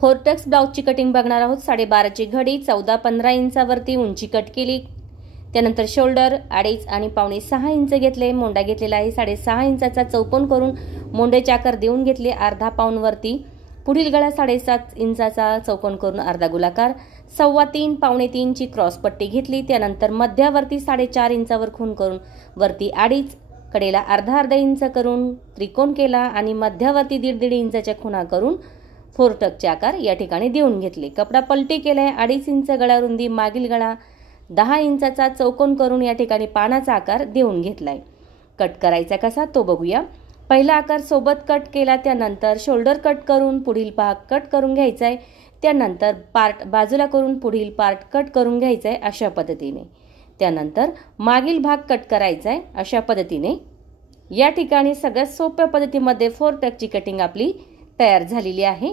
फोरटक्स ब्लाउजची cutting बघणार आहोत। 12.5ची घडी 14-15 इंचावरती उंची कट केली। त्यानंतर शोल्डर 2.5 आणि 5.25 इंच घेतले। मोंडा घेतलेला आहे 6.5 इंचाचा चौकोन करून मोंड्याचे आकार देऊन घेतले। अर्धा पाऊण वरती पुढील गळा 7.5 इंचाचा चौकोन करून अर्धा गोलाकार 3.25 3.25 ची क्रॉस पट्टी घेतली। त्यानंतर मध्यावरती 4.5 इंचावर खूण करून वरती 2.5 कडेला अर्धा इंच करून त्रिकोण केला आणि मध्यावरती 1.5 इंचाच्या खुणा करून फोरटक्सचे आकार या ठिकाणी देऊन घेतले। कपडा पलटी केलाय 2.5 इंच गळा रुंदी, मागील गळा 10 इंचाचा चौकोन करून या ठिकाणी पानाचा आकार देऊन घेतलाय। कट करायचा कसा तो बघूया। पहिला आकार सोबत कट केला, त्यानंतर शोल्डर कट करून पुढील भाग कट करून घ्यायचा आहे। त्यानंतर पार्ट बाजूला करून पुढील पार्ट कट करून घ्यायचा आहे अशा पद्धतीने। त्यानंतर मागील भाग कट करायचा आहे अशा पद्धतीने। या ठिकाणी सगळ्यात सोप्या पद्धतीमध्ये फोरटक्सची कटिंग आपली तयार झालेली आहे।